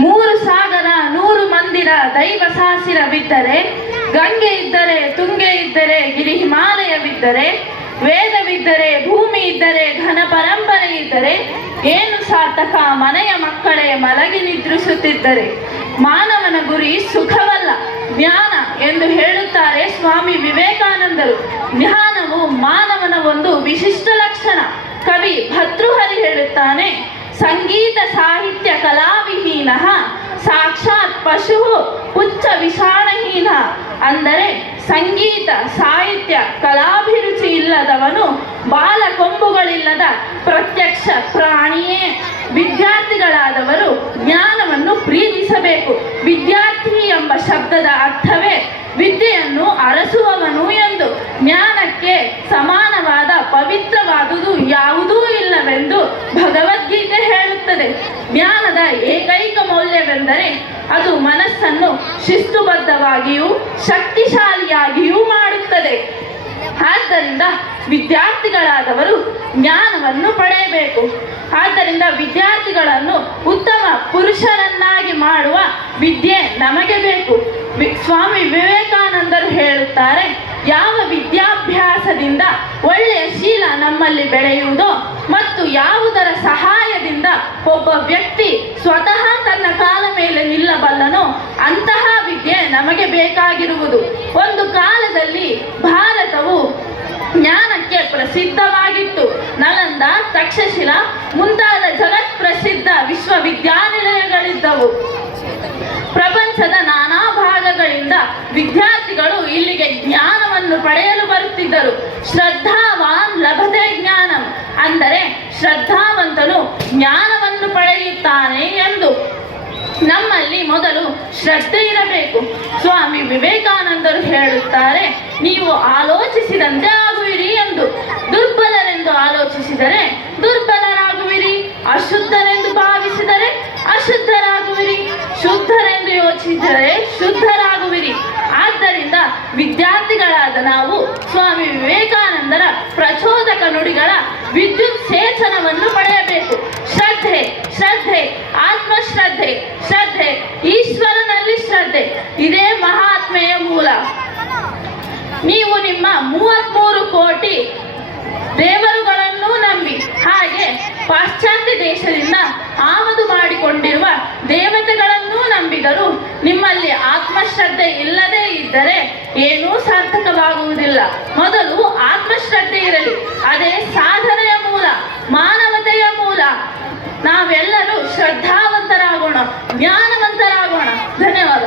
ಮೂರು ಸಾಗರ 100 ಮಂದಿರ ದೈವ ಸಾಸಿರವಿದ್ದರೆ, ಗಂಗೆ ಇದ್ದರೆ ತುಂಗೆ ಇದ್ದರೆ ಗಿರಿ ಹಿಮಾಲಯವಿದ್ದರೆ, ವೇದವಿದ್ದರೆ ಭೂಮಿ ಇದ್ದರೆ ಘನ ಪರಂಪರೆ ಇದ್ದರೆ ಏನು ಸಾರ್ಥಕ ಮನೆಯ ಮಕ್ಕಳೇ ಮಲಗಿ ನಿದ್ರಿಸುತ್ತಿದ್ದರೆ. ಮಾನವನ ಗುರಿ ಸುಖವಲ್ಲ ಜ್ಞಾನ ಎಂದು ಹೇಳುತ್ತಾರೆ ಸ್ವಾಮಿ ವಿವೇಕಾನಂದರು. ಜ್ಞಾನವು ಮಾನವನ ಒಂದು ವಿಶಿಷ್ಟ ಲಕ್ಷಣ. ಕವಿ ಭರ್ತೃಹರಿ ಹೇಳುತ್ತಾನೆ, ಸಂಗೀತ ಸಾಹಿತ್ಯ ಕಲಾವಿಹೀನ ಸಾಕ್ಷಾತ್ ಪಶು ಉಚ್ಚ ವಿಷಾಣಹೀನ. ಅಂದರೆ ಸಂಗೀತ ಸಾಹಿತ್ಯ ಕಲಾಭಿರುಚಿ ಇಲ್ಲದವನು ಬಾಲ ಕೊಂಬುಗಳಿಲ್ಲದ ಪ್ರತ್ಯಕ್ಷ ಪ್ರಾಣಿಯೇ. ವಿದ್ಯಾರ್ಥಿಗಳಾದವರು ಜ್ಞಾನವನ್ನು ಪ್ರೀತಿಸಬೇಕು. ವಿದ್ಯಾರ್ಥಿ ಎಂಬ ಶಬ್ದದ ಅರ್ಥವೇ ವಿದ್ಯೆಯನ್ನು ಅರಸುವವನು ಎಂದು. ಜ್ಞಾನಕ್ಕೆ ಸಮಾನವಾದ ಪವಿತ್ರವಾದುದು ಯಾವುದೂ ಇಲ್ಲವೆಂದು ಭಗವದ್ಗೀತೆ ಹೇಳುತ್ತದೆ. ಜ್ಞಾನದ ಏಕೈಕ ಮೌಲ್ಯವೆಂದರೆ ಅದು ಮನಸ್ಸನ್ನು ಶಿಸ್ತುಬದ್ಧವಾಗಿಯೂ ಶಕ್ತಿಶಾಲಿಯಾಗಿಯೂ ಮಾಡುತ್ತದೆ. ಆದ್ದರಿಂದ ವಿದ್ಯಾರ್ಥಿಗಳಾದವರು ಜ್ಞಾನವನ್ನು ಪಡೆಯಬೇಕು. ಆದ್ದರಿಂದ ವಿದ್ಯಾರ್ಥಿಗಳನ್ನು ಉತ್ತಮ ಪುರುಷರನ್ನಾಗಿ ಮಾಡುವ ವಿದ್ಯೆ ನಮಗೆ ಬೇಕು. ಸ್ವಾಮಿ ವಿವೇಕಾನಂದರು ಹೇಳುತ್ತಾರೆ, ಯಾವ ವಿದ್ಯಾಭ್ಯಾಸದಿಂದ ಒಳ್ಳೆಯ ಶೀಲ ನಮ್ಮಲ್ಲಿ ಬೆಳೆಯುವುದೋ ಮತ್ತು ಯಾವುದರ ಸಹಾಯದಿಂದ ಒಬ್ಬ ವ್ಯಕ್ತಿ ಸ್ವತಃ ತನ್ನ ಕಾಲ ಮೇಲೆ ನಿಲ್ಲಬಲ್ಲನೋ ಅಂತಹ ವಿದ್ಯೆ ನಮಗೆ ಬೇಕಾಗಿರುವುದು. ಒಂದು ಕಾಲದಲ್ಲಿ ಭಾರತವು ಜ್ಞಾನಕ್ಕೆ ಪ್ರಸಿದ್ಧವಾಗಿತ್ತು. ನಳಂದ, ತಕ್ಷಶಿಲಾ ಮುಂತಾದ ಜಗತ್ ಪ್ರಸಿದ್ಧ ವಿಶ್ವವಿದ್ಯಾನಿಲಯಗಳಿದ್ದವು. ಪ್ರಪಂಚದ ನಾನಾ ಭಾಗಗಳಿಂದ ವಿದ್ಯಾರ್ಥಿಗಳು ಇಲ್ಲಿಗೆ ಜ್ಞಾನವನ್ನು ಪಡೆಯಲು ಬರುತ್ತಿದ್ದರು. ಶ್ರದ್ಧಾವಾನ್ ಲಭತೆ ಜ್ಞಾನಂ, ಅಂದರೆ ಶ್ರದ್ಧಾವಂತನು ಜ್ಞಾನವನ್ನು ಪಡೆಯುತ್ತಾನೆ ಎಂದು. ನಮ್ಮಲ್ಲಿ ಮೊದಲು ಶ್ರದ್ಧೆ ಇರಬೇಕು. ಸ್ವಾಮಿ ವಿವೇಕಾನಂದರು ಹೇಳುತ್ತಾರೆ, ನೀವು ಆಲೋಚಿಸಿದಂತೆ ಆಗುವಿರಿ ಎಂದು. ದುರ್ಬಲರೆಂದು ಆಲೋಚಿಸಿದರೆ ದುರ್ಬಲರಾಗುವಿರಿ, ಅಶುದ್ಧರೆಂದು ಭಾವಿಸಿದರೆ ಅಶುದ್ಧರಾಗುವಿರಿ, ಶುದ್ಧರೆಂದು ಯೋಚಿಸಿದರೆ ಶುದ್ಧರಾಗುವಿರಿ. ಆದ್ದರಿಂದ ವಿದ್ಯಾರ್ಥಿಗಳಾದ ನಾವು ಸ್ವಾಮಿ ವಿವೇಕಾನಂದರ ಪ್ರಚೋದಕ ನುಡಿಗಳ ವಿದ್ಯುತ್ ಸೇಚನವನ್ನು ಪಡೆಯಬೇಕು. ಶ್ರದ್ಧೆ, ಶ್ರದ್ಧೆ, ಆತ್ಮಶ್ರದ್ಧೆ, ಶ್ರದ್ಧೆ, ಈಶ್ವರನಲ್ಲಿ ಶ್ರದ್ಧೆ, ಇದೇ ಮಹಾತ್ಮೆಯ ಮೂಲ. ನೀವು ನಿಮ್ಮ 33 ಕೋಟಿ ದೇವರುಗಳನ್ನು ನಂಬಿ, ಹಾಗೆ ಪಾಶ್ಚಾತ್ಯ ದೇಶದಿಂದ ಆಮದು ಮಾಡಿಕೊಂಡಿರುವ ದೇವತೆಗಳನ್ನೂ ನಂಬಿದರೂ ನಿಮ್ಮಲ್ಲಿ ಆತ್ಮಶ್ರದ್ಧೆ ಇಲ್ಲದೇ ಇದ್ದರೆ ಏನೂ ಸಾರ್ಥಕವಾಗುವುದಿಲ್ಲ. ಮೊದಲು ಆತ್ಮಶ್ರದ್ಧೆ ಇರಲಿ, ಅದೇ ಸಾಧನೆಯ ಮೂಲ, ಮಾನವತೆಯ ಮೂಲ. ನಾವೆಲ್ಲರೂ ಶ್ರದ್ಧಾವಂತರಾಗೋಣ, ಜ್ಞಾನವಂತರಾಗೋಣ. ಧನ್ಯವಾದ.